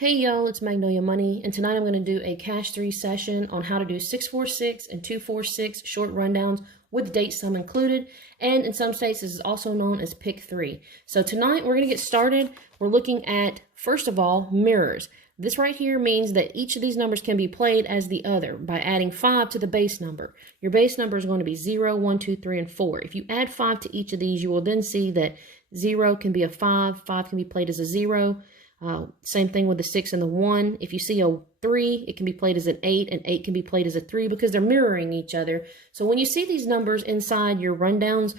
Hey y'all, it's Magnolia Money, and tonight I'm going to do a Cash 3 session on how to do 646 and 246 short rundowns with date sum included, and in some states this is also known as Pick 3. So tonight we're going to get started. We're looking at, first of all, mirrors. This right here means that each of these numbers can be played as the other by adding 5 to the base number. Your base number is going to be 0, 1, 2, 3, and 4. If you add 5 to each of these, you will then see that 0 can be a 5, 5 can be played as a 0. Same thing with the 6 and the 1. If you see a 3, it can be played as an 8, and 8 can be played as a 3 because they're mirroring each other. So when you see these numbers inside your rundowns,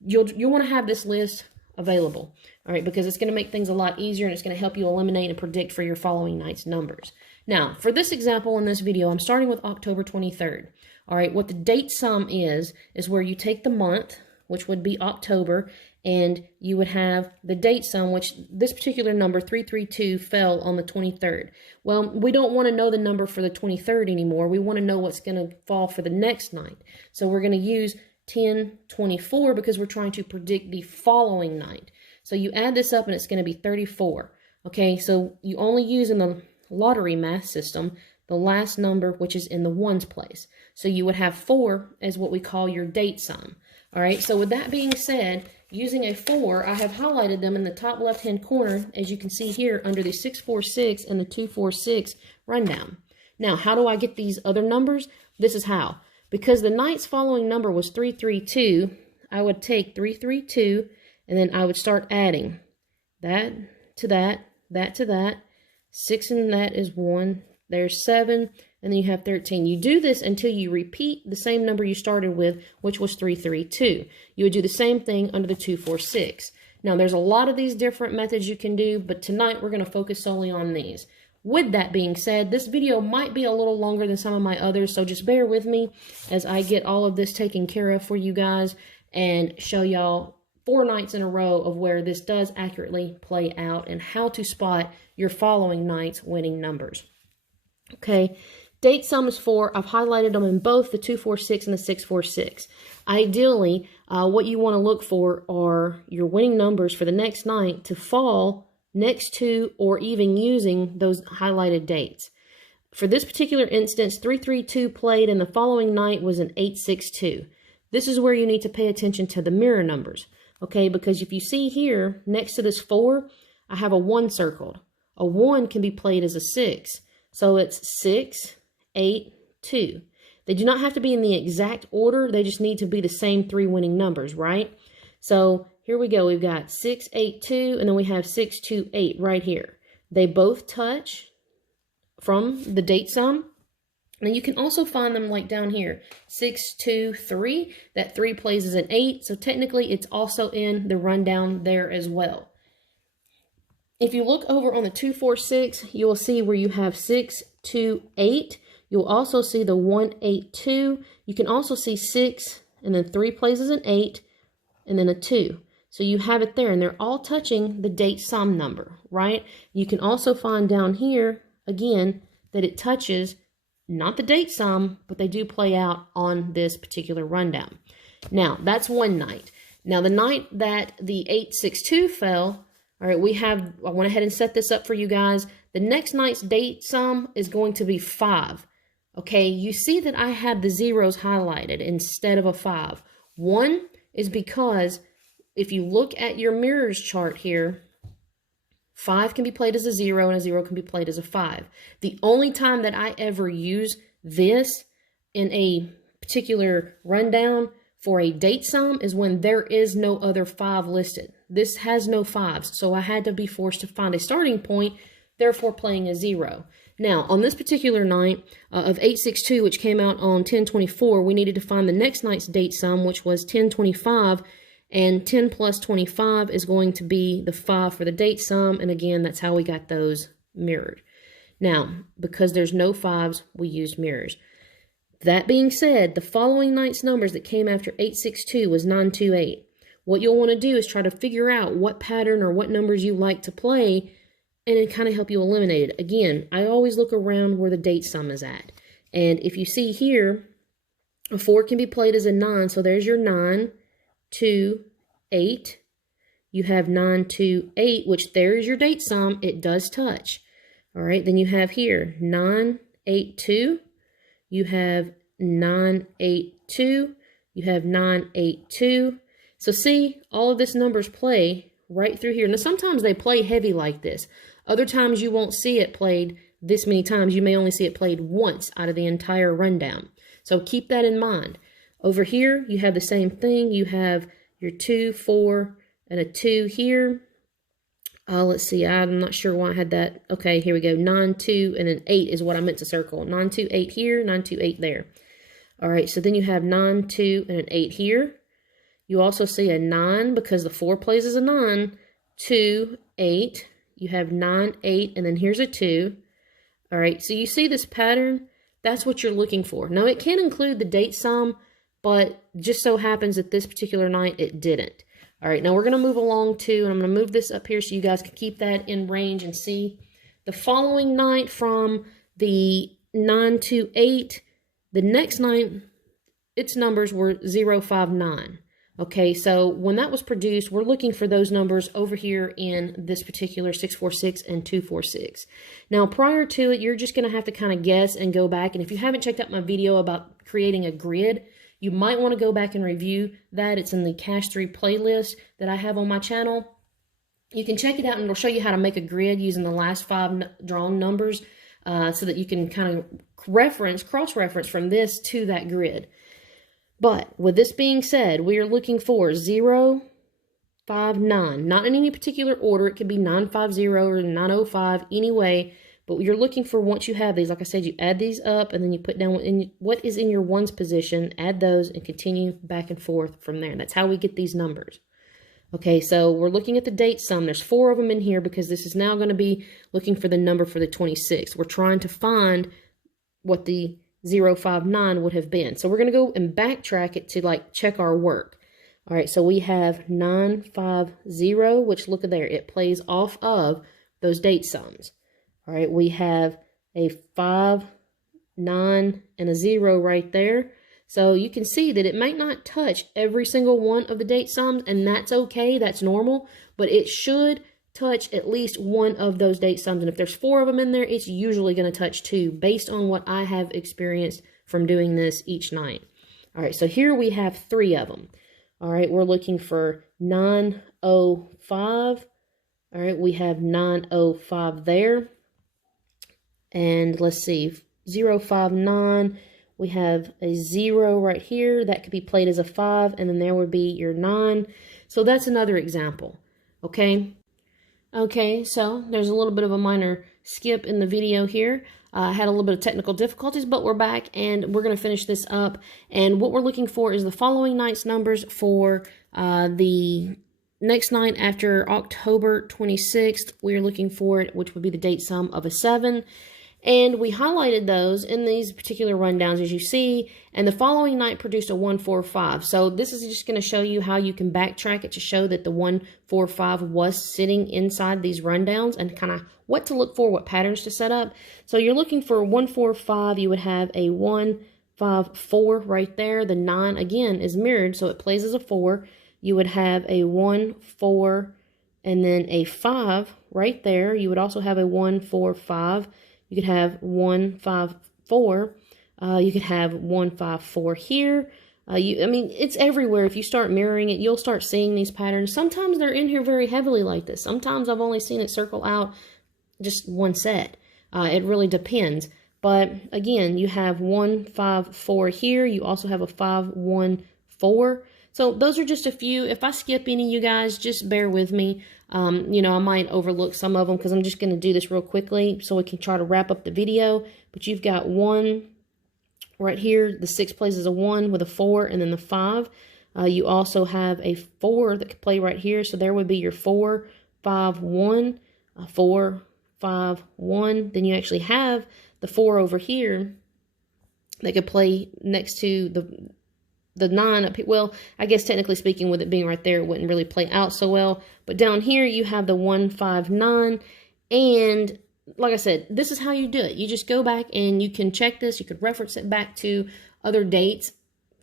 you'll want to have this list available, all right, because it's going to make things a lot easier and it's going to help you eliminate and predict for your following night's numbers. Now, for this example in this video, I'm starting with October 23rd. All right, what the date sum is where you take the month, which would be October, and you would have the date sum, which this particular number, 332, fell on the 23rd. Well, we don't want to know the number for the 23rd anymore. We want to know what's going to fall for the next night. So we're going to use 1024 because we're trying to predict the following night. So you add this up and it's going to be 34. Okay, so you only use in the lottery math system the last number, which is in the ones place. So you would have 4 as what we call your date sum. All right, so with that being said, using a 4, I have highlighted them in the top left-hand corner, as you can see here, under the 646 and the 246 rundown. Now, how do I get these other numbers? This is how. Because the night's following number was 332, I would take 332, and then I would start adding that to that, that to that. 6 and that is 1. There's 7, and then you have 13. You do this until you repeat the same number you started with, which was 332. You would do the same thing under the 246. Now, there's a lot of these different methods you can do, but tonight we're going to focus solely on these. With that being said, this video might be a little longer than some of my others, so just bear with me as I get all of this taken care of for you guys and show y'all 4 nights in a row of where this does accurately play out and how to spot your following night's winning numbers. Okay, date sum is 4. I've highlighted them in both the 246 and the 646. Ideally, what you want to look for are your winning numbers for the next night to fall next to or even using those highlighted dates. For this particular instance, 332 played and the following night was an 862. This is where you need to pay attention to the mirror numbers, okay? Because if you see here, next to this 4, I have a 1 circled. A 1 can be played as a 6. So it's 6, 8, 2. They do not have to be in the exact order. They just need to be the same 3 winning numbers, right? So here we go. We've got 6, 8, 2, and then we have 6, 2, 8 right here. They both touch from the date sum. And you can also find them like down here, 6, 2, 3. That 3 plays as an 8. So technically it's also in the rundown there as well. If you look over on the 246, you will see where you have 6, 2, 8. You'll also see the 1, 8, 2. You can also see 6, and then 3 plays as an 8, and then a 2. So you have it there, and they're all touching the date sum number, right? You can also find down here, again, that it touches not the date sum, but they do play out on this particular rundown. Now, that's one night. Now, the night that the 862 fell, all right, I went ahead and set this up for you guys. The next night's date sum is going to be 5. Okay, you see that I have the zeros highlighted instead of a 5. 1 is because if you look at your mirrors chart here, 5 can be played as a 0 and a 0 can be played as a 5. The only time that I ever use this in a particular rundown for a date sum is when there is no other 5 listed. This has no 5s, so I had to be forced to find a starting point, therefore playing a 0. Now, on this particular night of 862, which came out on 1024, we needed to find the next night's date sum, which was 1025, and 10 plus 25 is going to be the 5 for the date sum, and again, that's how we got those mirrored. Now, because there's no 5s, we used mirrors. That being said, the following night's numbers that came after 862 was 928. What you'll want to do is try to figure out what pattern or what numbers you like to play and it kind of help you eliminate it. Again, I always look around where the date sum is at. And if you see here, a 4 can be played as a 9. So there's your 9, 2, 8. You have 9, 2, 8, which there's your date sum. It does touch. All right, then you have here 982. You have 982. You have 982. So see, all of this numbers play right through here. Now, sometimes they play heavy like this. Other times you won't see it played this many times. You may only see it played once out of the entire rundown. So keep that in mind. Over here, you have the same thing. You have your 2, 4, and a 2 here. Let's see, I'm not sure why I had that. Okay, here we go. 9, 2, and an 8 is what I meant to circle. 9, 2, 8 here, 9, 2, 8 there. All right, so then you have 9, 2, and an 8 here. You also see a 9 because the 4 plays as a 9. 2, 8. You have 9, 8, and then here's a 2. All right, so you see this pattern? That's what you're looking for. Now, it can include the date sum, but just so happens that this particular night it didn't. All right, now we're going to move along to, and I'm going to move this up here so you guys can keep that in range and see. The following night from the 9 to 8, the next night, its numbers were 059. Okay, so when that was produced, we're looking for those numbers over here in this particular 646 and 246. Now, prior to it, you're just going to have to kind of guess and go back. And if you haven't checked out my video about creating a grid, you might want to go back and review that. It's in the Cash 3 playlist that I have on my channel. You can check it out and it'll show you how to make a grid using the last 5 drawn numbers so that you can kind of cross-reference from this to that grid. But with this being said, we are looking for 0, 5, 9. Not in any particular order. It could be 950 or 905 anyway. But you're looking for, once you have these, like I said, you add these up and then you put down what is in your ones position, add those, and continue back and forth from there. That's how we get these numbers. Okay, so we're looking at the date sum. There's 4 of them in here because this is now going to be looking for the number for the 26th. We're trying to find what the 059 would have been. So we're going to go and backtrack it to like check our work. All right, so we have 950, which look at there, it plays off of those date sums. All right, we have a 5, 9, and a 0 right there. So you can see that it might not touch every single one of the date sums, and that's okay, that's normal, but it should touch at least one of those date sums. And if there's 4 of them in there, it's usually going to touch 2 based on what I have experienced from doing this each night. All right, so here we have 3 of them. All right, we're looking for 905. All right, we have 905 there. And let's see, 059, we have a 0 right here. That could be played as a 5, and then there would be your 9. So that's another example, okay? Okay, so there's a little bit of a minor skip in the video here. I had a little bit of technical difficulties, but we're back, and we're going to finish this up. And what we're looking for is the following night's numbers for the next night after October 26th. We're looking for it, which would be the date sum of a 7. And we highlighted those in these particular rundowns, as you see, and the following night produced a 145. So this is just going to show you how you can backtrack it to show that the 145 was sitting inside these rundowns and kind of what to look for, what patterns to set up. So you're looking for 145, you would have a 154 right there. The 9, again, is mirrored, so it plays as a 4. You would have a 1, 4, and then a 5 right there. You would also have a 1, 4, 5. You could have 1, 5, 4. You could have 1, 5, 4 here. I mean, it's everywhere. If you start mirroring it, you'll start seeing these patterns. Sometimes they're in here very heavily like this. Sometimes I've only seen it circle out just one set. It really depends. But again, you have 1, 5, 4 here. You also have a 5, 1, 4. So those are just a few. If I skip any, you guys, just bear with me. You know, I might overlook some of them because I'm just going to do this real quickly so we can try to wrap up the video. But you've got 1 right here. The 6 plays as a 1 with a 4 and then the 5. You also have a 4 that could play right here. So there would be your 4, 5, 1, 4, 5, 1. Then you actually have the 4 over here that could play next to the 9 up here. Well, I guess technically speaking, with it being right there, it wouldn't really play out so well. But down here, you have the 1, 5, 9. And like I said, this is how you do it. You just go back and you can check this. You could reference it back to other dates,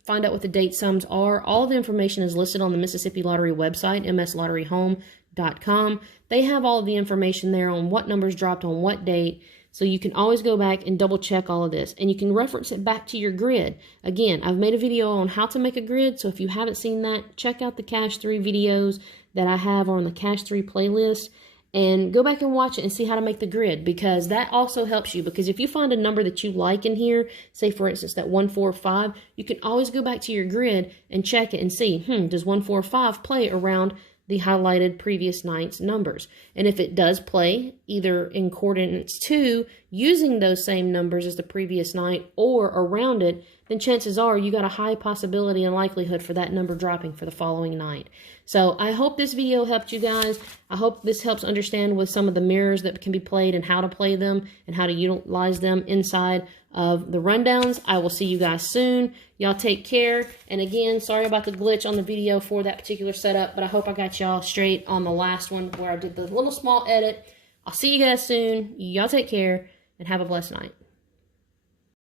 find out what the date sums are. All the information is listed on the Mississippi Lottery website, mslotteryhome.com. backtracking.com. They have all the information there on what numbers dropped on what date, so you can always go back and double check all of this, and you can reference it back to your grid. Again, I've made a video on how to make a grid, so if you haven't seen that, check out the Cache 3 videos that I have on the Cache 3 playlist, and go back and watch it and see how to make the grid, because that also helps you. Because if you find a number that you like in here, say for instance that 145, you can always go back to your grid and check it and see, does 145 play around the highlighted previous night's numbers? And if it does play either in coordinates 2 using those same numbers as the previous night or around it, then chances are you got a high possibility and likelihood for that number dropping for the following night. So I hope this video helped you guys. I hope this helps understand with some of the mirrors that can be played and how to play them and how to utilize them inside of the rundowns. I will see you guys soon. Y'all take care. And again, sorry about the glitch on the video for that particular setup, but I hope I got y'all straight on the last one where I did the little small edit. I'll see you guys soon. Y'all take care and have a blessed night.